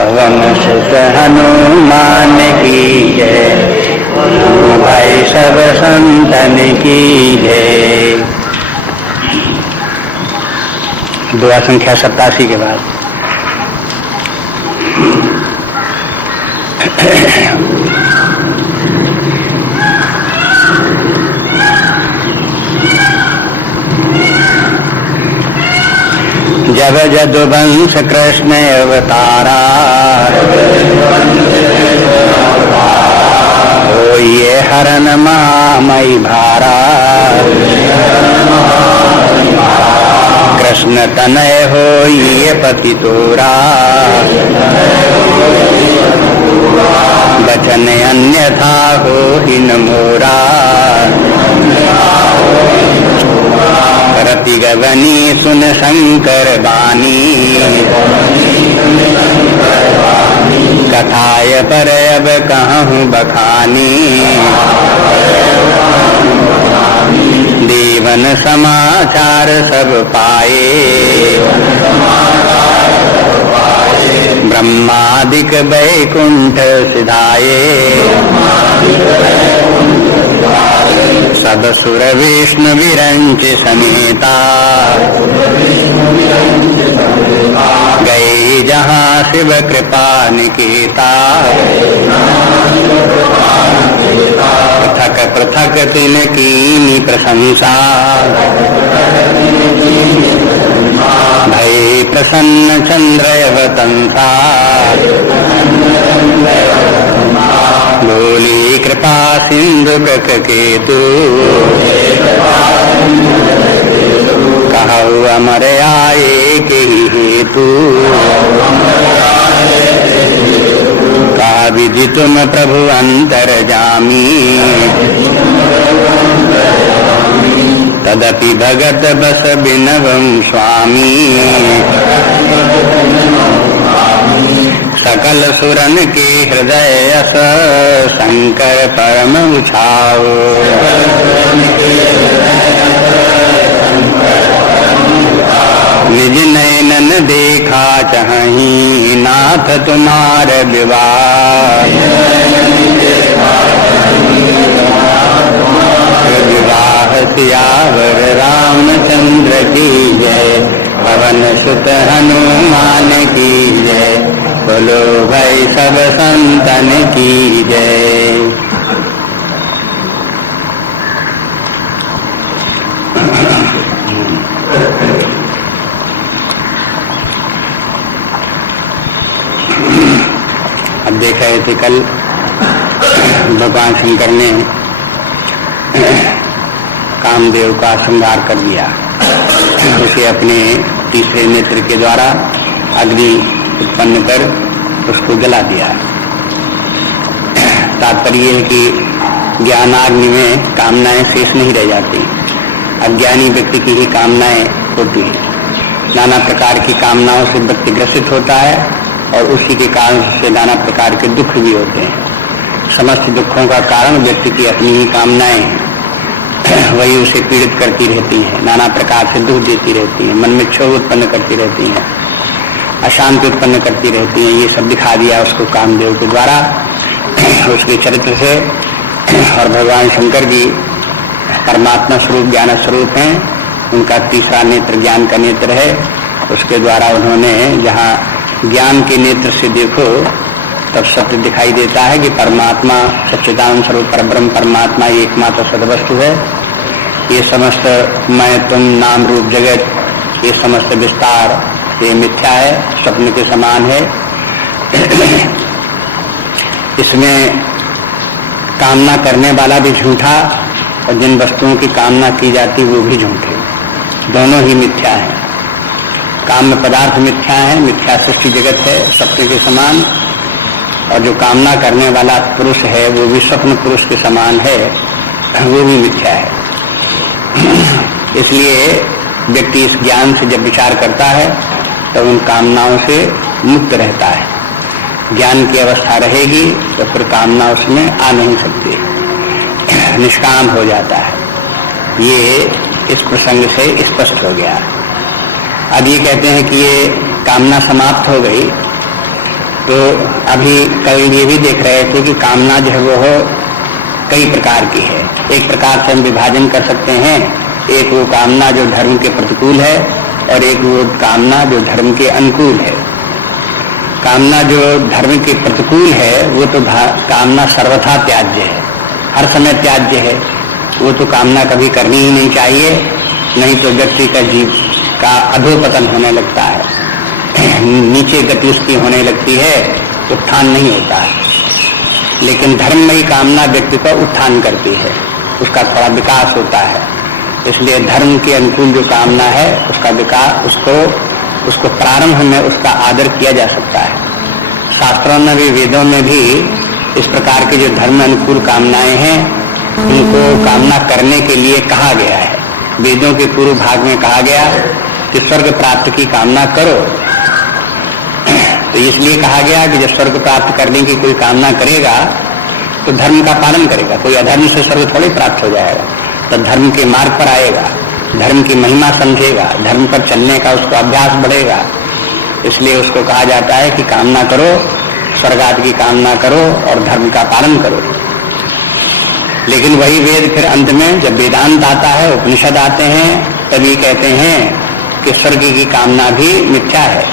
पवन सुत हनुमान की जय, भाई सब संतन की जय। दुआ संख्या 87 के बाद जब जदुवंश कृष्ण अवतारा, हो ये हरन मामई भारा। कृष्ण तनय हो ये पति तोरा, बचन अन्यथा हो हिन मोरा। रति गगनी सुन शंकर बानी, कथाय पर अब कहूँ बखानी। देवन समाचार सब पाए, ब्रह्मादिक वैकुंठ सिधाए। सब सुर विष्णु विरंच समेता, गए जहाँ शिव कृपा निकेता। पृथक पृथक तिन कीनी प्रशंसा, भय प्रसन्न चंद्र अवतंसा। बोली कृपा सिंधु केतु, कहु अमर आए के हेतु। कहा विधि तुम प्रभु अंतर्जामी, तदपि भगत बस बिनवम स्वामी। सकल सुरन के हृदय अस, शंकर परम उछाओ। निज नयनन देखा चाहि, नाथ तुम्हार विवाह। विवाह सियावर रामचंद्र की जय, पवन सुत हनुमान की जय। बोलो भाई सब संतन की जय। अब देख रहे थे कल भगवान शंकर ने कामदेव का श्रृंगार कर दिया। उसे अपने तीसरे नेत्र के द्वारा अग्नि उत्पन्न कर उसको जला दिया। तात्पर्य है कि ज्ञानाग्नि में कामनाएं शेष नहीं रह जाती, अज्ञानी व्यक्ति की ही कामनाएं होती है। नाना प्रकार की कामनाओं से व्यक्ति ग्रसित होता है और उसी के कारण से नाना प्रकार के दुख भी होते हैं। समस्त दुखों का कारण व्यक्ति की अपनी ही कामनाएं वही उसे पीड़ित करती रहती हैं, नाना प्रकार से दुख देती रहती हैं, मन में क्षोभ उत्पन्न करती रहती हैं, अशांति उत्पन्न करती रहती हैं। ये सब दिखा दिया उसको कामदेव के द्वारा, उसके चरित्र से। और भगवान शंकर जी परमात्मा स्वरूप ज्ञान स्वरूप हैं, उनका तीसरा नेत्र ज्ञान का नेत्र है। उसके द्वारा उन्होंने जहाँ ज्ञान के नेत्र से देखो तब सत्य दिखाई देता है कि परमात्मा सच्चिदानंद स्वरूप परब्रह्म परमात्मा एकमात्र सदवस्तु है। ये समस्त मैं तुम नाम रूप जगत, ये समस्त विस्तार ये मिथ्या है, स्वप्न के समान है। इसमें कामना करने वाला भी झूठा और जिन वस्तुओं की कामना की जाती वो भी झूठे, दोनों ही मिथ्या है। काम पदार्थ मिथ्या है, मिथ्या सृष्टि जगत है स्वप्न के समान, और जो कामना करने वाला पुरुष है वो भी स्वप्न पुरुष के समान है, वो भी मिथ्या है। इसलिए व्यक्ति इस ज्ञान से जब विचार करता है तो उन कामनाओं से मुक्त रहता है। ज्ञान की अवस्था रहेगी तो फिर कामना उसमें आ नहीं सकती, निष्काम हो जाता है। ये इस प्रसंग से स्पष्ट हो गया। अब ये कहते हैं कि ये कामना समाप्त हो गई तो अभी कल ये भी देख रहे थे कि कामना जो है वो कई प्रकार की है। एक प्रकार से हम विभाजन कर सकते हैं, एक वो कामना जो धर्म के प्रतिकूल है और एक वो कामना जो धर्म के अनुकूल है। कामना जो धर्म के प्रतिकूल है वो तो कामना सर्वथा त्याज्य है, हर समय त्याज्य है। वो तो कामना कभी करनी ही नहीं चाहिए, नहीं तो व्यक्ति का जीव का अधोपतन होने लगता है, नीचे गति उसकी होने लगती है, उत्थान नहीं होता है। लेकिन धर्ममयी कामना व्यक्ति का उत्थान करती है, उसका थोड़ा विकास होता है। इसलिए धर्म के अनुकूल जो कामना है उसका विकास, उसको प्रारंभ में उसका आदर किया जा सकता है। शास्त्रों में भी, वेदों में भी इस प्रकार के जो धर्म अनुकूल कामनाएं हैं उनको कामना करने के लिए कहा गया है। वेदों के पूर्व भाग में कहा गया कि स्वर्ग प्राप्त की कामना करो। तो इसलिए कहा गया कि जब स्वर्ग प्राप्त करने की कोई कामना करेगा तो धर्म का पालन करेगा। कोई अधर्म से स्वर्ग थोड़ी प्राप्त हो जाएगा, तो धर्म के मार्ग पर आएगा, धर्म की महिमा समझेगा, धर्म पर चलने का उसको अभ्यास बढ़ेगा। इसलिए उसको कहा जाता है कि कामना करो, स्वर्गादि की कामना करो और धर्म का पालन करो। लेकिन वही वेद फिर अंत में जब वेदांत आता है, उपनिषद आते हैं, तभी कहते हैं कि स्वर्ग की कामना भी मिथ्या है,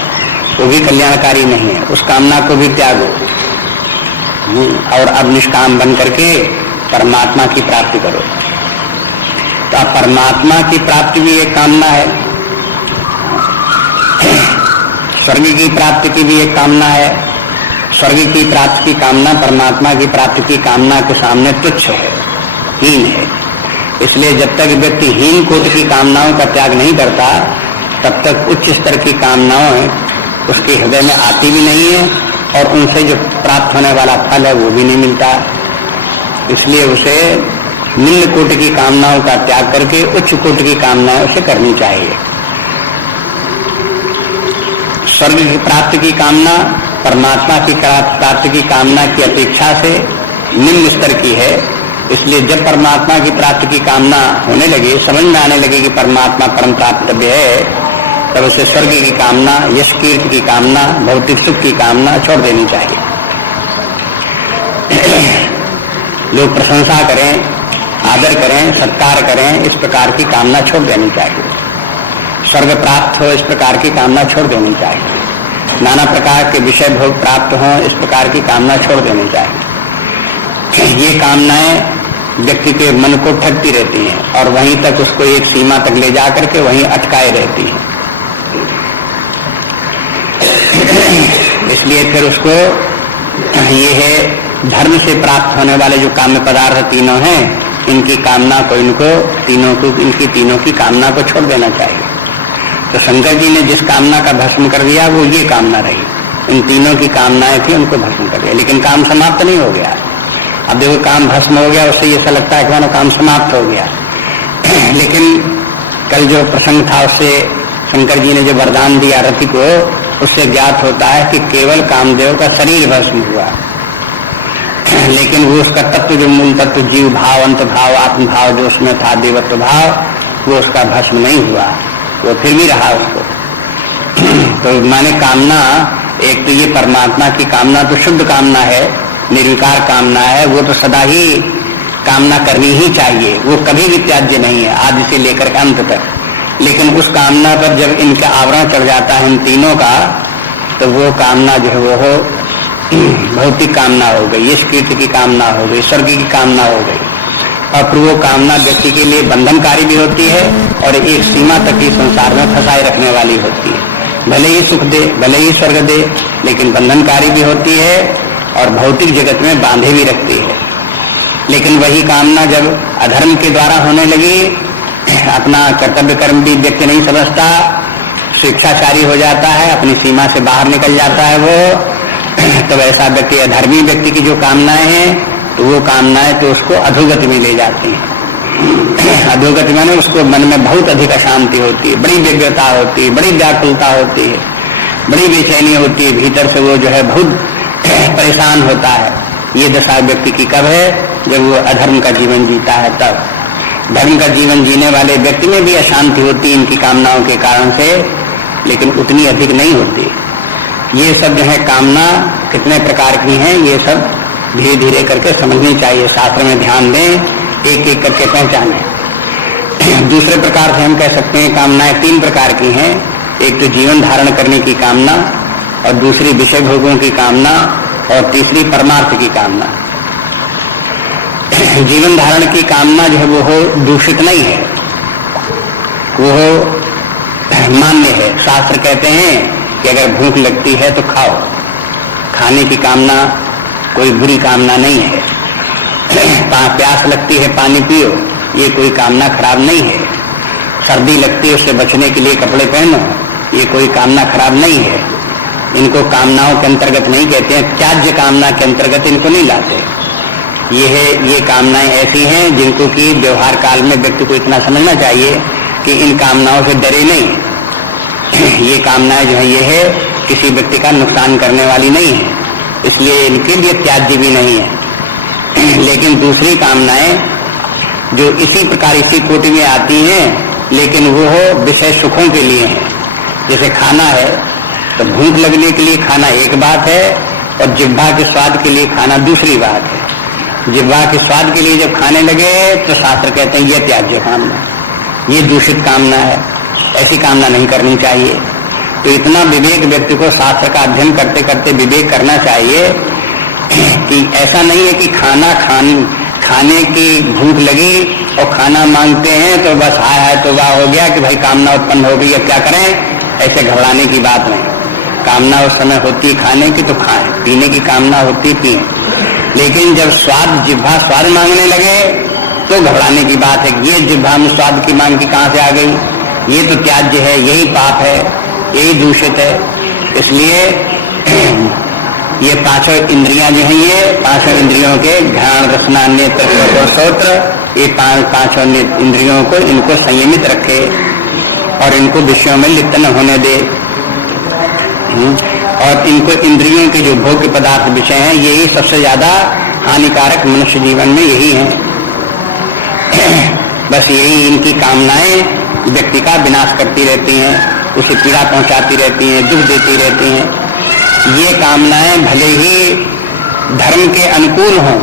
वो भी कल्याणकारी नहीं है, उस कामना को भी त्यागो और अब निष्काम बन करके परमात्मा की प्राप्ति करो। तो परमात्मा की प्राप्ति भी एक कामना है, स्वर्ग की प्राप्ति की भी एक कामना है। स्वर्ग की प्राप्ति की कामना परमात्मा की प्राप्ति की कामना के सामने तुच्छ है, हीन है। इसलिए जब तक व्यक्ति हीन कोटि की कामनाओं का त्याग नहीं करता तब तक उच्च स्तर की कामनाएं उसके हृदय में आती भी नहीं है और उनसे जो प्राप्त होने वाला फल है वो भी नहीं मिलता। इसलिए उसे निम्न कोटि की कामनाओं का त्याग करके उच्च कोटि की कामनाएं उसे करनी चाहिए। स्वर्ग की प्राप्ति की कामना परमात्मा की प्राप्ति की कामना की अपेक्षा से निम्न स्तर की है। इसलिए जब परमात्मा की प्राप्ति की कामना होने लगे, समझ में आने लगे कि परमात्मा परम प्राप्तव्य है, तब उसे स्वर्ग की कामना, यश कीर्ति की कामना, भौतिक सुख की कामना छोड़ देनी चाहिए। लोग प्रशंसा करें, आदर करें, सत्कार करें, इस प्रकार की कामना छोड़ देनी चाहिए। स्वर्ग प्राप्त हो, इस प्रकार की कामना छोड़ देनी चाहिए। नाना प्रकार के विषय भोग प्राप्त हो, इस प्रकार की कामना छोड़ देनी चाहिए। ये कामनाएं व्यक्ति के मन को ठगती रहती हैं और वहीं तक उसको एक सीमा तक ले जा करके वहीं अटकाए रहती हैं। इसलिए फिर उसको ये है धर्म से प्राप्त होने वाले जो काम्य पदार्थ तीनों हैं, इनकी कामना को, इनकी तीनों की कामना को छोड़ देना चाहिए। तो शंकर जी ने जिस कामना का भस्म कर दिया वो ये कामना रही, इन तीनों की कामनाएं थी उनको भस्म कर दिया। लेकिन काम समाप्त नहीं हो गया। अब देखो काम भस्म हो गया, उससे ऐसा लगता है कि मानो काम समाप्त हो गया। लेकिन कल जो प्रसंग था उससे शंकर जी ने जो वरदान दिया रति को, उससे ज्ञात होता है कि केवल कामदेव का शरीर भस्म हुआ, लेकिन वो उसका तत्व, जो मूल तत्व जीव भाव, अंत भाव, आत्म भाव जो उसमें था, देवत्व भाव, वो उसका भस्म नहीं हुआ, वो फिर भी रहा उसको। तो माने कामना, एक तो ये परमात्मा की कामना तो शुद्ध कामना है, निर्विकार कामना है, वो तो सदा ही कामना करनी ही चाहिए, वो कभी भी त्याज्य नहीं है आदि से लेकर अंत तक। लेकिन उस कामना पर जब इनका आवरण चढ़ जाता है इन तीनों का, तो वो कामना जो है वो भौतिक कामना हो गई, यश कीर्ति की कामना हो गई, स्वर्ग की कामना हो गई। और फिर वो कामना व्यक्ति के लिए बंधनकारी भी होती है और एक सीमा तक ही संसार में फंसाए रखने वाली होती है। भले ही सुख दे, भले ही स्वर्ग दे, लेकिन बंधनकारी भी होती है और भौतिक जगत में बांधे भी रखती है। लेकिन वही कामना जब अधर्म के द्वारा होने लगी, अपना कर्तव्य कर्म भी व्यक्ति नहीं समझता, स्वेच्छाचारी हो जाता है, अपनी सीमा से बाहर निकल जाता है वो, तो ऐसा व्यक्ति, अधर्मी व्यक्ति की जो कामनाएं हैं, तो वो कामनाएं तो उसको अधोगति में ले जाती हैं। अधोगति माने उसको मन में बहुत अधिक अशांति होती है, बड़ी व्यग्रता होती है, बड़ी व्याकुलता होती है, बड़ी बेचैनी होती है, भीतर से वो जो है बहुत परेशान होता है। ये दशा व्यक्ति की कब है? जब वो अधर्म का जीवन जीता है तब। धर्म का जीवन जीने वाले व्यक्ति में भी अशांति होती है इनकी कामनाओं के कारण से, लेकिन उतनी अधिक नहीं होती। ये सब जो है कामना कितने प्रकार की हैं, ये सब धीरे धीरे करके समझनी चाहिए। शास्त्र में ध्यान दें, एक एक करके पहचानें। दूसरे प्रकार से हम कह सकते हैं कामनाएं 3 प्रकार की हैं। एक तो जीवन धारण करने की कामना, और दूसरी विषय भोगों की कामना, और तीसरी परमार्थ की कामना। जीवन धारण की कामना जो है वो हो दूषित नहीं है, वो मान्य है। शास्त्र कहते हैं कि अगर भूख लगती है तो खाओ, खाने की कामना कोई बुरी कामना नहीं है। प्यास लगती है पानी पियो, ये कोई कामना खराब नहीं है। सर्दी लगती है उससे बचने के लिए कपड़े पहनो, ये कोई कामना खराब नहीं है। इनको कामनाओं के अंतर्गत नहीं कहते हैं, त्याज्य कामना के अंतर्गत इनको नहीं लाते। ये कामनाएं ऐसी हैं जिनको कि व्यवहार काल में व्यक्ति को इतना समझना चाहिए कि इन कामनाओं से डरे नहीं। ये कामनाएं जो है ये है किसी व्यक्ति का नुकसान करने वाली नहीं है, इसलिए इनके लिए त्याज्य भी नहीं है। लेकिन दूसरी कामनाएं जो इसी प्रकार इसी कोटि में आती हैं, लेकिन वो हो विषय सुखों के लिए है। जैसे खाना है तो भूख लगने के लिए खाना एक बात है, और जिह्वा के स्वाद के लिए खाना दूसरी बात है। जिह्वा के स्वाद के लिए जब खाने लगे तो शास्त्र कहते हैं ये त्याज्य कामना, ये दूषित कामना है, ऐसी कामना नहीं करनी चाहिए। तो इतना विवेक व्यक्ति को शास्त्र का अध्ययन करते करते विवेक करना चाहिए कि ऐसा नहीं है कि खाने की भूख लगी और खाना मांगते हैं तो बस हाय हाय तो वाह हो गया कि भाई कामना उत्पन्न हो गई, अब क्या करें, ऐसे घबराने की बात नहीं। कामना उस समय होती खाने की तो खाएं, पीने की कामना होती पिए, लेकिन जब जिह्वा स्वाद मांगने लगे तो घबराने की बात है। ये जिह्वा में स्वाद की मांग की कहां से आ गई, ये तो त्याज्य है, यही पाप है, यही दूषित है। इसलिए ये 5 इंद्रियां जो हैं, ये 5 इंद्रियों के घ्राण रसना नेत्र और श्रोत्र, ये 5 इंद्रियों को इनको संयमित रखे और इनको विषयों में लिप्त न होने दे। और इनको इंद्रियों के जो भोग्य पदार्थ विषय हैं यही सबसे ज्यादा हानिकारक मनुष्य जीवन में यही है। बस यही इनकी कामनाएं व्यक्ति का विनाश करती रहती हैं, उसे पीड़ा पहुंचाती रहती हैं, दुख देती रहती हैं। ये कामनाएं भले ही धर्म के अनुकूल हों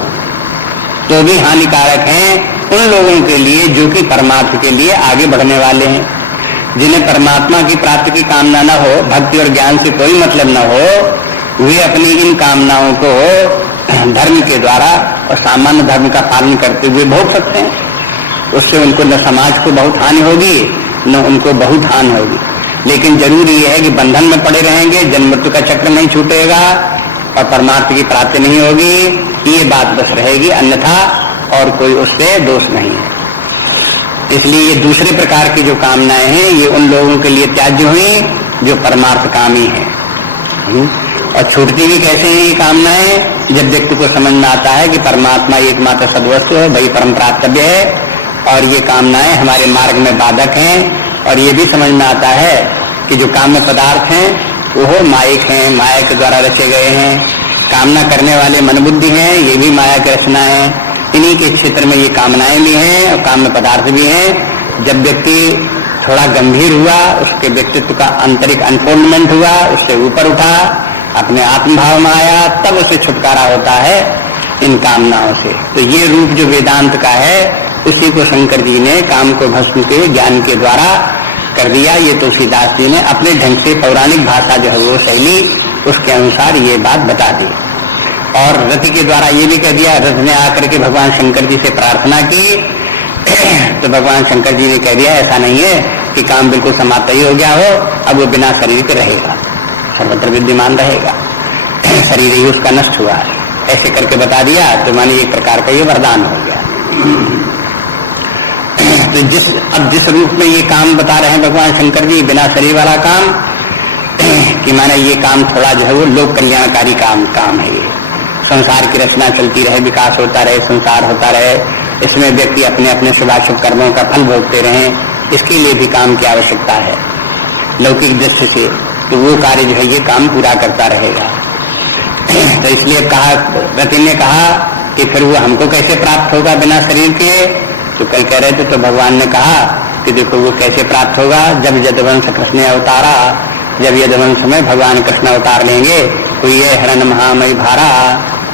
तो भी हानिकारक हैं उन लोगों के लिए जो कि परमार्थ के लिए आगे बढ़ने वाले हैं। जिन्हें परमात्मा की प्राप्ति की कामना न हो, भक्ति और ज्ञान से कोई मतलब न हो, वे अपनी इन कामनाओं को धर्म के द्वारा और सामान्य धर्म का पालन करते हुए भोग सकते हैं। उससे उनको न समाज को बहुत हानि होगी न उनको बहुत हानि होगी। लेकिन जरूरी यह है कि बंधन में पड़े रहेंगे, जन्म मृत्यु का चक्र नहीं छूटेगा और परमार्थ की प्राप्ति नहीं होगी, ये बात बस रहेगी, अन्यथा और कोई उससे दोष नहीं है। इसलिए ये दूसरे प्रकार की जो कामनाएं हैं ये उन लोगों के लिए त्याज्य हुई जो परमार्थ कामी है। और छूटती भी कैसे हैं ये कामनाएं, जब व्यक्ति को समझ में आता है कि परमात्मा एकमात्र सद्वस्तु है, वही परम प्राप्तव्य है, और ये कामनाएं हमारे मार्ग में बाधक हैं। और ये भी समझ में आता है कि जो काम्य पदार्थ हैं वो माइक हैं, माया के द्वारा रचे गए हैं। कामना करने वाले मनबुद्धि हैं, ये भी माया की रचना है। इन्हीं के क्षेत्र में ये कामनाएं भी हैं और काम्य पदार्थ भी हैं। जब व्यक्ति थोड़ा गंभीर हुआ, उसके व्यक्तित्व का आंतरिक अनफोल्डमेंट हुआ, उससे ऊपर उठा, अपने आत्मभाव में आया, तब उसे छुटकारा होता है इन कामनाओं से। तो ये रूप जो वेदांत का है उसी को शंकर जी ने काम को भस्म के ज्ञान के द्वारा कर दिया। ये तुलसीदास जी ने अपने ढंग से पौराणिक भाषा जो है वो शैली उसके अनुसार ये बात बता दी। और रति के द्वारा ये भी कह दिया, रथ ने आकर के भगवान शंकर जी से प्रार्थना की तो भगवान शंकर जी ने कह दिया ऐसा नहीं है कि काम बिल्कुल समाप्त ही हो गया हो, अब वो बिना शरीर के रहेगा, सर्वत्र विद्यमान रहेगा, शरीर ही उसका नष्ट हुआ है, ऐसे करके बता दिया। तो माने एक प्रकार का ये वरदान हो गया। तो जिस रूप में ये काम बता रहे हैं भगवान शंकर जी, बिना शरीर वाला काम, कि माने ये काम थोड़ा जो है वो लोक कल्याणकारी काम है। ये संसार की रचना चलती रहे, विकास होता रहे, संसार होता रहे, इसमें व्यक्ति अपने अपने शुभाशुभ कर्मों का फल भोगते रहे, इसके लिए भी काम की आवश्यकता है लौकिक दृष्टि से। तो वो कार्य जो है ये काम पूरा करता रहेगा। तो इसलिए कहा, रति ने कहा कि फिर वो हमको कैसे प्राप्त होगा बिना शरीर के। तो कल कह रहे थे तो भगवान ने कहा कि देखो वो कैसे प्राप्त होगा, जब यदुवंश कृष्ण अवतारा, जब यदुवंश में भगवान कृष्ण अवतार लेंगे हुई है हरण महामयी भारा,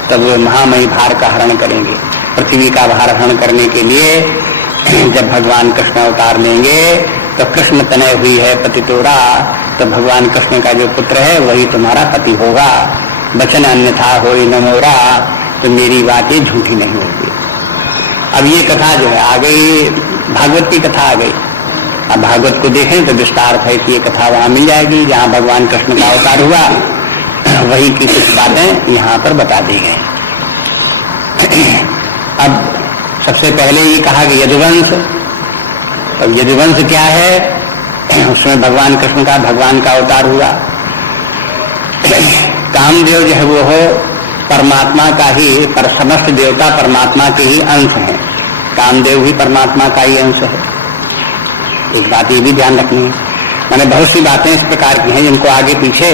तब वो महामयी भार का हरण करेंगे। पृथ्वी का भार हरण करने के लिए जब भगवान कृष्ण अवतार लेंगे तो कृष्ण तनय हुई है पति तोरा, तो भगवान कृष्ण का जो पुत्र है वही तुम्हारा पति होगा। वचन अन्यथा होई न मोरा, तो मेरी बातें झूठी नहीं होगी। अब ये कथा जो है आ गई, भागवत की कथा आ गई। अब भागवत को देखें तो विस्तार है कि ये कथा वहां मिल जाएगी जहां भगवान कृष्ण का अवतार हुआ, वही की कुछ बातें यहाँ पर बता दी गई। अब सबसे पहले ये कहा कि यदुवंश, अब यदुवंश क्या है, उसमें भगवान कृष्ण का भगवान का अवतार हुआ। कामदेव जो है वो हो परमात्मा का ही, पर समस्त देवता परमात्मा के ही अंश हैं। कामदेव भी परमात्मा का ही अंश है। एक बात ये भी ध्यान रखनी है, मैंने बहुत सी बातें इस प्रकार की हैं जिनको आगे पीछे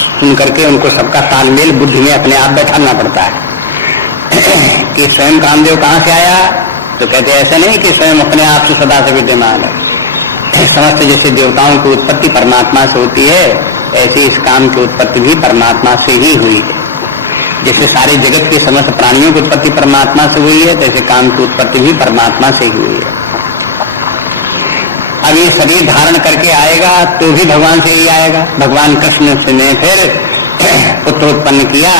सुन करके उनको सबका तालमेल बुद्धि में अपने आप बैठाना पड़ता है। कि स्वयं कामदेव कहाँ से आया, तो कहते ऐसे नहीं कि स्वयं अपने आप से सदा से विद्यमान है। समस्त जैसे देवताओं की उत्पत्ति परमात्मा से होती है, ऐसे इस काम की उत्पत्ति भी परमात्मा से ही हुई है। जैसे सारे जगत के समस्त प्राणियों की उत्पत्ति परमात्मा से हुई है, तैसे काम की उत्पत्ति भी परमात्मा से ही हुई है। अब ये शरीर धारण करके आएगा तो भी भगवान से ही आएगा। भगवान कृष्ण ने फिर पुत्र उत्पन्न किया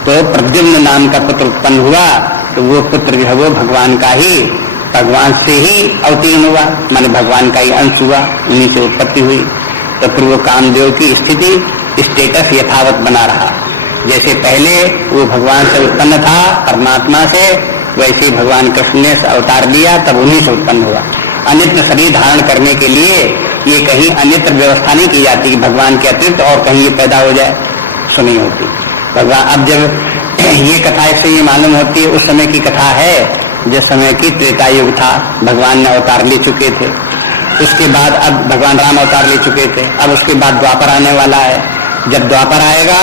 तो प्रद्युम्न नाम का पुत्र उत्पन्न हुआ, तो वो पुत्र जो है वो भगवान का ही, भगवान से ही अवतीर्ण हुआ, माने भगवान का ही अंश हुआ, उन्हीं से उत्पत्ति हुई। तो फिर वो कामदेव की स्थिति स्टेटस यथावत बना रहा। जैसे पहले वो भगवान से उत्पन्न था परमात्मा से, वैसे ही भगवान कृष्ण ने अवतार लिया तब उन्हीं से उत्पन्न हुआ। अन्यत्र शरीर धारण करने के लिए ये कहीं अन्यत्र व्यवस्था नहीं की जाती कि भगवान के अतिरिक्त और कहीं ये पैदा हो जाए, सुनी होती भगवान। अब जब ये कथा इससे ये मालूम होती है उस समय की कथा है जिस समय की त्रेता युग था, भगवान ने अवतार ले चुके थे। उसके बाद अब भगवान राम अवतार ले चुके थे, अब उसके बाद द्वापर आने वाला है। जब द्वापर आएगा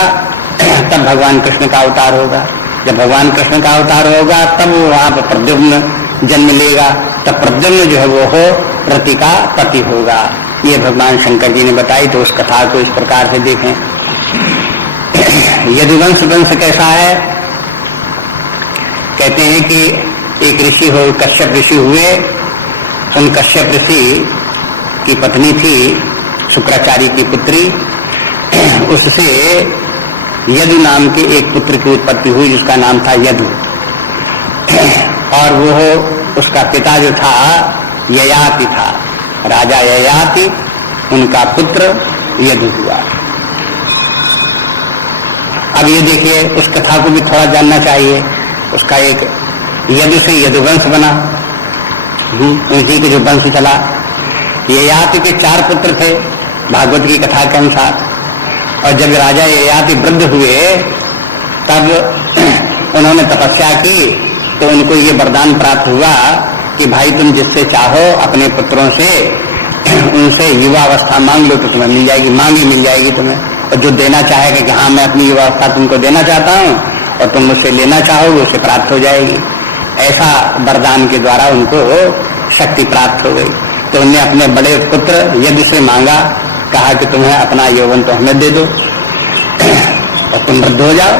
तब भगवान कृष्ण का अवतार होगा। जब भगवान कृष्ण का अवतार होगा तब वहां पर प्रद्युम्न जन्म लेगा, तब प्रद्युम्न जो है वो हो रति का पति होगा। ये भगवान शंकर जी ने बताई। तो उस कथा को इस प्रकार से देखें। यदुवंश वंश कैसा है, कहते हैं कि एक ऋषि हो, कश्यप ऋषि हुए। उन कश्यप ऋषि की पत्नी थी शुक्राचार्य की पुत्री, उससे यदु नाम के एक पुत्र की उत्पत्ति हुई जिसका नाम था यदु। और वो उसका पिता जो था ययाति था, राजा ययाति, उनका पुत्र यदु हुआ। अब ये देखिए उस कथा को भी थोड़ा जानना चाहिए। उसका एक यदु से यदुवंश बना, उसी के जो वंश चला। ययाति के 4 पुत्र थे भागवत की कथा के अनुसार। और जब राजा ययाति वृद्ध हुए तब उन्होंने तपस्या की तो उनको ये वरदान प्राप्त हुआ कि भाई तुम जिससे चाहो अपने पुत्रों से उनसे युवावस्था मांग लो तो तुम्हें मिल जाएगी, मांगी मिल जाएगी तुम्हें। और जो देना चाहेगा कि हाँ मैं अपनी युवावस्था तुमको देना चाहता हूँ और तुम मुझसे लेना चाहोगे उसे प्राप्त हो जाएगी। ऐसा वरदान के द्वारा उनको शक्ति प्राप्त हो गई। तो उन्हें अपने बड़े पुत्र यदि से मांगा, कहा कि तुम्हें अपना यौवन तो हमें दे दो और तुम वृद्ध हो जाओ,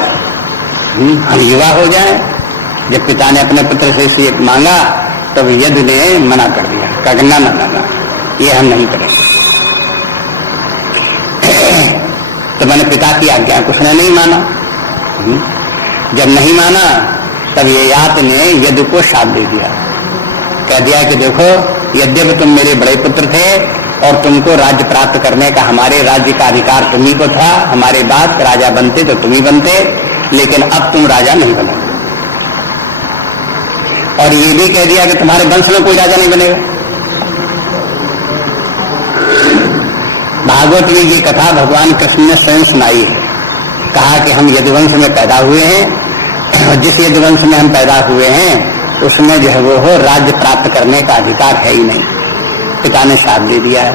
हम युवा हो जाएं। जब पिता ने अपने पुत्र से इसे मांगा तब यदि ने मना कर दिया, कहा ना ना ना ये हम नहीं करेंगे। तो मैंने पिता की आज्ञा को उसने नहीं माना। जब नहीं माना तब ययाति ने यदु को शाप दे दिया, कह दिया कि देखो यद्यपि तुम मेरे बड़े पुत्र थे और तुमको राज्य प्राप्त करने का, हमारे राज्य का अधिकार तुम्ही को था, हमारे बाद राजा बनते तो तुम ही बनते, लेकिन अब तुम राजा नहीं बने। और ये भी कह दिया कि तुम्हारे वंश में कोई राजा नहीं बनेगा। भागवत में ये कथा भगवान कृष्ण ने स्वयं सुनाई है। कहा कि हम यदुवंश में पैदा हुए हैं और जिस यदुवंश में हम पैदा हुए हैं उसमें जो है वो हो राज्य प्राप्त करने का अधिकार है ही नहीं। पिता ने शाप दे दिया है।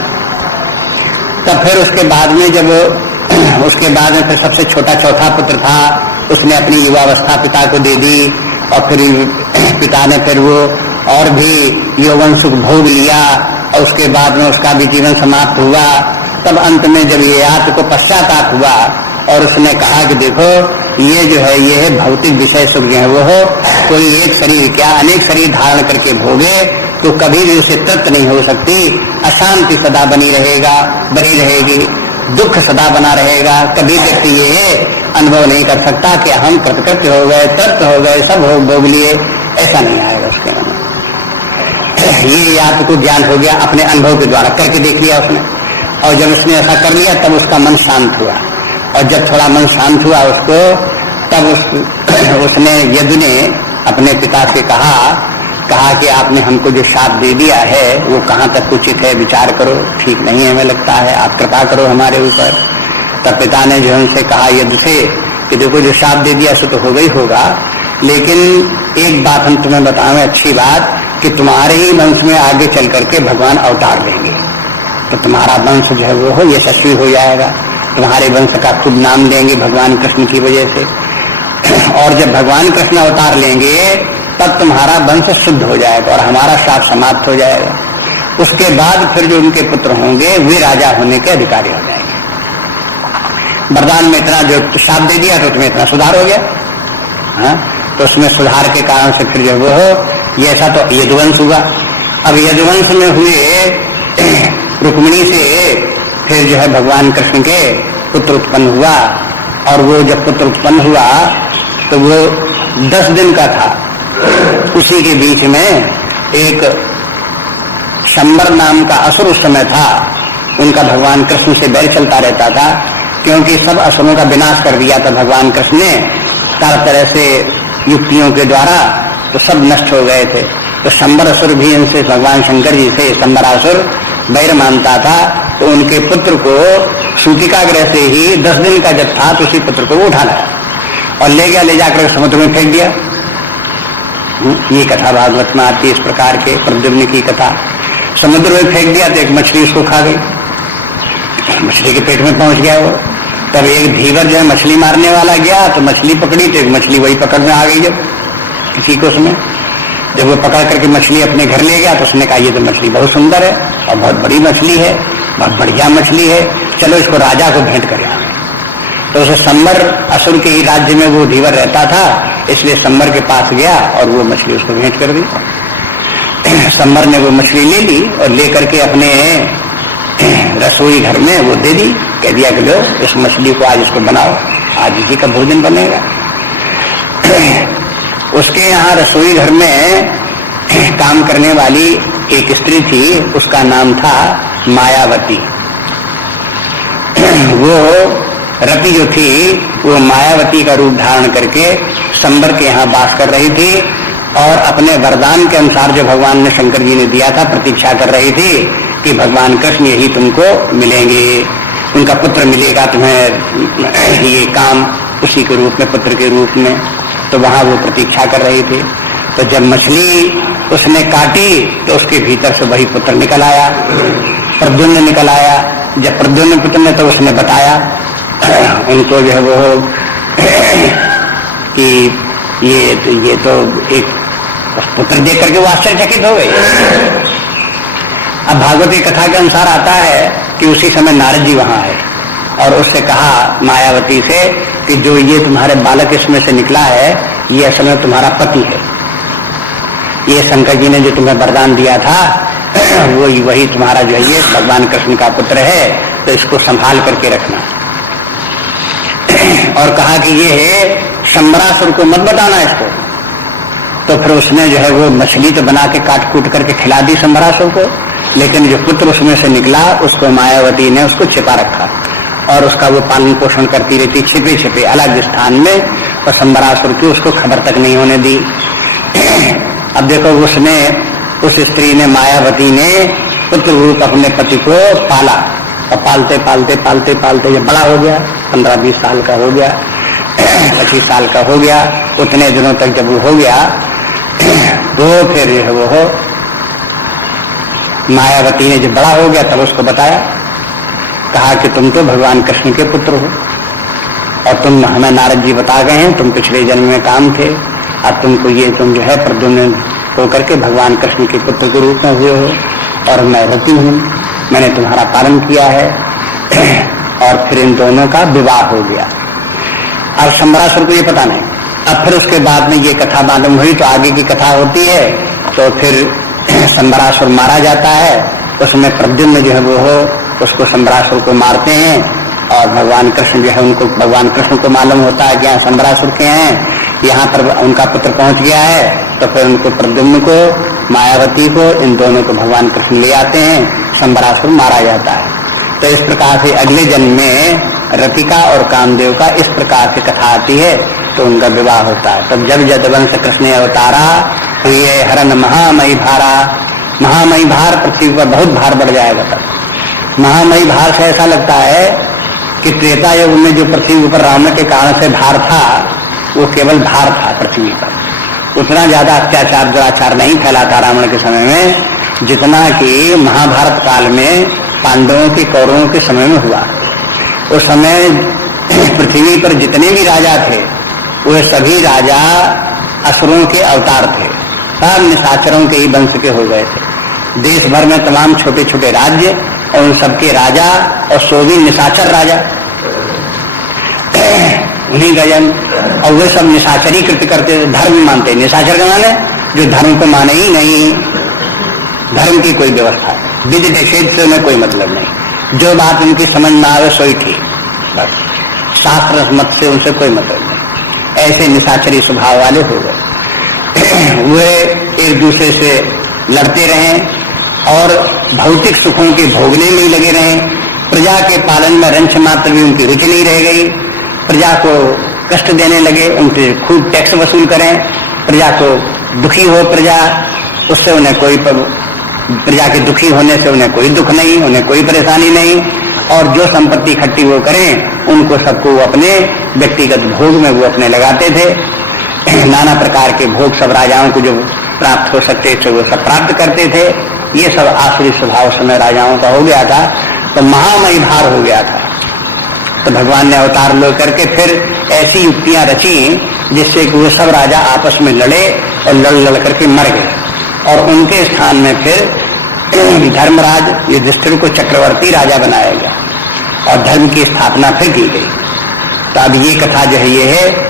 तब फिर उसके बाद में जब उसके बाद में फिर सबसे छोटा चौथा पुत्र था, उसने अपनी युवावस्था पिता को दे दी और फिर पिता ने फिर वो और भी यौवन सुख भोग लिया और उसके बाद में उसका भी जीवन समाप्त हुआ। तब अंत में जब ययाति को पश्चाताप हुआ और उसने कहा कि देखो ये जो है ये है भौतिक विषय सुख जो है वो हो, कोई एक शरीर क्या अनेक शरीर धारण करके भोगे तो कभी भी उसे तृप्त नहीं हो सकती। अशांति सदा बनी रहेगी, दुख सदा बना रहेगा। कभी व्यक्ति ये अनुभव नहीं कर सकता कि हम कृतकृत्य हो गए, तृप्त हो गए, सब भोग लिए, ऐसा नहीं आएगा उसके मन में। ये आपको ज्ञान हो गया, अपने अनुभव के द्वारा करके देख लिया उसने, और जब उसने ऐसा कर लिया तब उसका मन शांत हुआ। और जब थोड़ा मन शांत हुआ उसको, तब उसने यदु ने अपने पिता से कहा कि आपने हमको जो शाप दे दिया है वो कहाँ तक उचित है, विचार करो, ठीक नहीं है हमें लगता है, आप कृपा करो हमारे ऊपर। तब पिता ने जो उनसे कहा यदु से कि देखो जो शाप दे दिया सो तो हो गई होगा, लेकिन एक बात हम तुम्हें बताएं अच्छी बात कि तुम्हारे ही वंश में आगे चल करके भगवान अवतार देंगे, तो तुम्हारा वंश जो है वो हो यशस्वी हो जाएगा, तुम्हारे वंश का खूब नाम लेंगे भगवान कृष्ण की वजह से। और जब भगवान कृष्ण अवतार लेंगे तब तुम्हारा वंश शुद्ध हो जाएगा और हमारा शाप समाप्त हो जाएगा। उसके बाद फिर जो उनके पुत्र होंगे वे राजा होने के अधिकारी हो जाएंगे। वरदान में इतना जो शाप दे दिया तो तुम्हें इतना सुधार हो गया, हाँ? तो उसमें सुधार के कारण से फिर जो वो हो, ये ऐसा तो यदुवंश हुआ। अब यदुवंश में हुए रुक्मिणी से फिर जो है भगवान कृष्ण के पुत्र उत्पन्न हुआ, और वो जब पुत्र उत्पन्न हुआ तो वो 10 दिन का था। उसी के बीच में एक शंबर नाम का असुर उस समय था, उनका भगवान कृष्ण से बैर चलता रहता था, क्योंकि सब असुरों का विनाश कर दिया था भगवान कृष्ण ने हर तरह से युक्तियों के द्वारा, तो सब नष्ट हो गए थे। तो शंबर असुर भी इनसे भगवान शंकर जी से शंबरासुर बैर मानता था, तो उनके पुत्र को सूतिका ग्रह से ही 10 दिन का जब था तो उसी पुत्र को वो उठा लाया और ले जाकर समुद्र में फेंक दिया। ये कथा भागवत में आती है इस प्रकार के, प्रद्युम्न की कथा। समुद्र में फेंक दिया तो एक मछली उसको खा गई, मछली के पेट में पहुंच गया वो। तब एक धीवर जो है मछली मारने वाला गया तो मछली पकड़ी, तो एक मछली वही पकड़ में आ गई जब किसी को उसमें। जब वो पकड़ करके मछली अपने घर ले गया तो उसने कहा ये तो मछली बहुत सुंदर है और बहुत बड़ी मछली है, बहुत बढ़िया मछली है, चलो इसको राजा को भेंट करें। तो उसे शंबर असुर के ही राज्य में वो धीवर रहता था, इसलिए शंबर के पास गया और वो मछली उसको भेंट कर दी। शंबर ने वो मछली ले ली और लेकर के अपने रसोई घर में वो दे दी, कह दिया कि लो इस मछली को आज इसको बनाओ, आज इसी का भोजन बनेगा। उसके यहाँ रसोई घर में काम करने वाली एक स्त्री थी, उसका नाम था मायावती। वो रति जो थी वो मायावती का रूप धारण करके शंबर के यहाँ वास कर रही थी और अपने वरदान के अनुसार जो भगवान ने शंकर जी ने दिया था प्रतीक्षा कर रही थी कि भगवान कृष्ण यही तुमको मिलेंगे, उनका पुत्र मिलेगा तुम्हें, ये काम उसी के रूप में, पुत्र के रूप में। तो वहां वो प्रतीक्षा कर रही थी। तो जब मछली उसने काटी तो उसके भीतर से वही पुत्र निकल आया, प्रद्युम्न निकल आया। जब प्रद्युम्न पुत्र ने तो उसने बताया उनको जो है वो कि ये तो एक पुत्र देख करके वो आश्चर्यचकित हो गई। अब भागवत की कथा के अनुसार आता है कि उसी समय नारद जी वहां है और उससे कहा मायावती से कि जो ये तुम्हारे बालक इसमें से निकला है ये असल में तुम्हारा पति है, ये शंकर जी ने जो तुम्हें वरदान दिया था वही तुम्हारा जो है ये भगवान कृष्ण का पुत्र है, तो इसको संभाल करके रखना। और कहा कि ये है शंबरासुर को मत बताना इसको। तो फिर उसने जो है वो मछली तो बना के काट कूट करके खिला दी शंबरासुर को, लेकिन जो पुत्र उसमें से निकला उसको मायावती ने उसको छिपा रखा और उसका वो पालन पोषण करती रहती छिपे छिपे अलग स्थान में, और शंबरासुर की उसको खबर तक नहीं होने दी। अब देखो उसने, उस स्त्री ने, मायावती ने पुत्र रूप अपने पति को पाला और पालते पालते पालते पालते जब बड़ा हो गया, 15-20 साल का हो गया, 25 साल का हो गया, उतने दिनों तक जब वो हो गया तो फिर वो मायावती ने जब बड़ा हो गया तब उसको बताया, कहा कि तुम तो भगवान कृष्ण के पुत्र हो और तुम हमें नारद जी बता गए हैं, तुम पिछले जन्म में काम थे, अब तुमको ये तुम जो है प्रद्युम्न होकर के भगवान कृष्ण के पुत्र के रूप में हुए हो और मैं रति हूँ, मैंने तुम्हारा पालन किया है और फिर इन दोनों का विवाह हो गया। अब शंबरासुर को ये पता नहीं। अब फिर उसके बाद में ये कथा मालूम हुई तो आगे की कथा होती है। तो फिर शंबरासुर मारा जाता है, उसमें प्रद्युम्न जो है वो उसको शंबरासुर को मारते हैं और भगवान कृष्ण जो है उनको, भगवान कृष्ण को मालूम होता है कि यहाँ शंबरासुर के हैं, यहाँ पर उनका पुत्र पहुंच गया है। तो फिर उनको प्रद्युम्न को, मायावती को, इन दोनों को भगवान कृष्ण ले आते हैं, शंबरासुर मारा जाता है। तो इस प्रकार से अगले जन्म में रतिका और कामदेव का इस प्रकार से कथा आती है तो उनका विवाह होता है। तब जब जदवंश कृष्ण अवतारा तो ये हरण महामयी भारा, महामयी भार, पृथ्वी पर बहुत भार बढ़ जाएगा। तब महामयी भार से ऐसा लगता है कि त्रेता युग में जो पृथ्वी पर रावण के कारण से भार था वो केवल भार था पृथ्वी पर, उतना ज्यादा अत्याचार दुराचार नहीं फैला था रावण के समय में जितना कि महाभारत काल में पांडवों के, कौरवों के समय में हुआ। उस समय पृथ्वी पर जितने भी राजा थे वे सभी राजा असुरों के अवतार थे, सब निशाचरों के ही वंश के हो गए थे। देश भर में तमाम छोटे छोटे राज्य और उन सबके राजा और 100 निशाचर राजा उन्हीं का जन्म। और वे सब निशाचरी कृत्य करते, धर्म मानते। निशाचर का माने जो धर्म को माने ही नहीं, धर्म की कोई व्यवस्था, विधि निषेध से उन्हें कोई मतलब नहीं, जो बात उनकी समझ में आवे सोई ठीक, बस शास्त्र मत से उनसे कोई मतलब नहीं। ऐसे निशाचरी स्वभाव वाले हो गए। वे एक दूसरे से लड़ते रहे और भौतिक सुखों के भोगने में लगे रहे। प्रजा के पालन में रंच मात्र भी उनकी रुचि नहीं रह गई। प्रजा को कष्ट देने लगे, उनसे खूब टैक्स वसूल करें, प्रजा को दुखी हो प्रजा, उससे उन्हें कोई, प्रजा के दुखी होने से उन्हें कोई दुख नहीं, उन्हें कोई परेशानी नहीं। और जो संपत्ति इकट्ठी वो करें उनको सबको अपने व्यक्तिगत भोग में वो अपने लगाते थे। नाना प्रकार के भोग सब राजाओं को जो प्राप्त हो सकते थे वो सब प्राप्त करते थे। ये सब आसुरी स्वभाव समय राजाओं का हो गया था, तो महामयी भार हो गया था। तो भगवान ने अवतार लो करके फिर ऐसी युक्तियां रची जिससे कि वो सब राजा आपस में लड़े और लड़ करके मर गए। और उनके स्थान में फिर धर्मराज युधिष्ठिर को चक्रवर्ती राजा बनाया गया और धर्म की स्थापना फिर की गई। तो अब ये कथा जो है ये है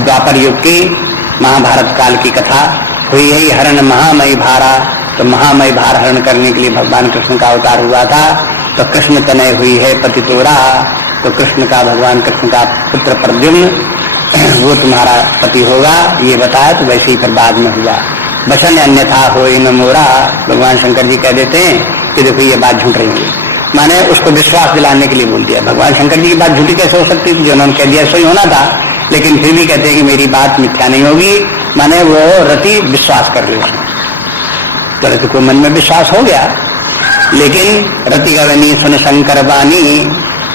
द्वापर युग की, महाभारत काल की कथा हुई है। हरण महामयी भारा, तो महामयी भार हरण करने के लिए भगवान कृष्ण का अवतार हुआ था। तो कृष्ण तनय हुई है पति तोरा, तो कृष्ण का, भगवान कृष्ण का पुत्र प्रद्युम्न वो तुम्हारा पति होगा, ये बताया। तो वैसे ही फिर बाद में हुआ। वचन अन्यथा होए न मोरा, भगवान शंकर जी कह देते हैं कि देखो ये बात झूठ रही है, माने उसको विश्वास दिलाने के लिए बोल दिया। भगवान शंकर जी की बात झूठी कैसे हो सकती थी? जो उन्होंने कह दिया सही होना था, लेकिन फिर भी कहते हैं कि मेरी बात मिथ्या नहीं होगी, माने वो रति विश्वास कर ली उसने। तो रति को मन में विश्वास हो गया, लेकिन रति गवनी सुन शंकर बानी,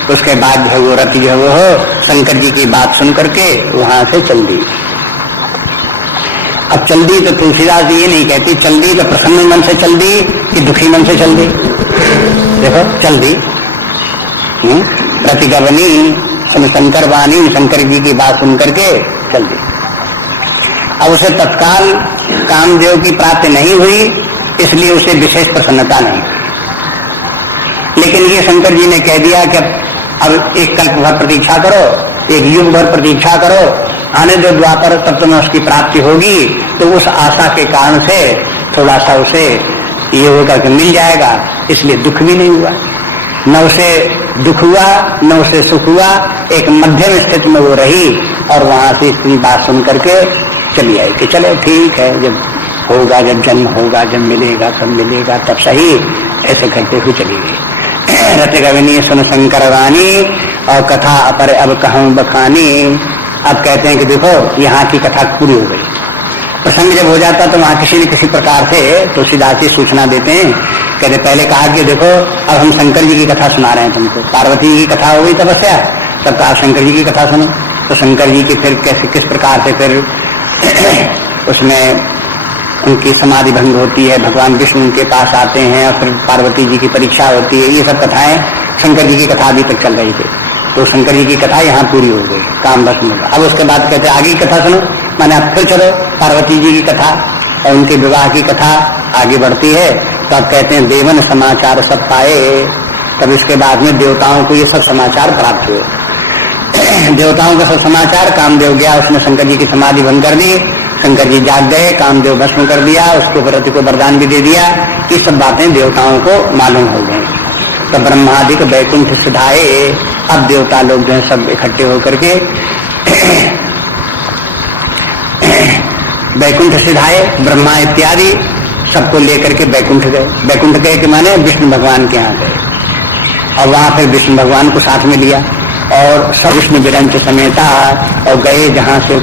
उसके बाद जो है वो रति जो है वो शंकर जी की बात सुन करके वहां से चल दी। अब चल दी तो तुलसीदास जी ये नहीं कहती चल दी तो प्रसन्न मन से चल दी कि दुखी मन से चल दी। देखो चल दी, रति गवनी सुन शंकर बानी, शंकर जी की बात सुन करके चल दी। अब उसे तत्काल कामदेव की प्राप्ति नहीं हुई, इसलिए उसे विशेष प्रसन्नता नहीं। लेकिन ये शंकर जी ने कह दिया कि अब एक कल्प भर प्रतीक्षा करो, एक युग भर प्रतीक्षा करो, आने दो द्वापर, तब तुम्हें उसकी प्राप्ति होगी। तो उस आशा के कारण से थोड़ा सा उसे ये होगा कि मिल जाएगा, इसलिए दुख भी नहीं हुआ। न उसे दुख हुआ न उसे सुख हुआ, एक मध्यम स्थिति में वो रही और वहां से इतनी बात सुन करके चली आई कि चलो ठीक है, जब होगा, जब जन्म होगा, जब मिलेगा तब सही, ऐसे करते हुए चली गई। रति गवनी सुन शंकर वाणी और कथा अपर अब कहूं बखानी। अब कहते हैं कि देखो यहाँ की कथा पूरी हो गई। प्रसंग जब हो जाता तो वहां किसी न किसी प्रकार से तुलसीदास जी सूचना देते हैं। कहते पहले कहा कि देखो अब हम शंकर जी की कथा सुना रहे हैं तुमको, पार्वती जी की कथा हो गई तपस्या, तब कहा शंकर जी की कथा सुनो। तो शंकर जी की फिर कैसे किस प्रकार से फिर उसमें उनकी समाधि भंग होती है, भगवान विष्णु उनके पास आते हैं और फिर पार्वती जी की परीक्षा होती है, ये सब कथाएं शंकर जी की कथा अभी तक चल रही थी। तो शंकर जी की कथा यहाँ पूरी हो गई, काम बस में। अब उसके बाद कहते आगे की कथा सुनो, माने अब फिर चलो पार्वती जी की कथा और उनके विवाह की कथा आगे बढ़ती है। तो अब कहते हैं देवन समाचार सब पाए, तब इसके बाद में देवताओं को ये सब समाचार प्राप्त हुए। देवताओं का सब समाचार, कामदेव गया, उसने शंकर जी की समाधि भंग कर दी, शंकर जी जाग गए, कामदेव भस्म कर दिया, उसको रति को वरदान भी दे दिया। ये सब बातें देवताओं को मालूम हो गई। तो ब्रह्मादिक वैकुंठ सिधाए, अब देवता लोग जो है सब इकट्ठे होकर के वैकुंठ सिधाए, ब्रह्मा इत्यादि सबको लेकर के वैकुंठ गए। वैकुंठ गए कि माने विष्णु भगवान के यहाँ गए, और वहां फिर विष्णु भगवान को साथ में लिया और सब विष्णु विरंच समेता और गए जहां से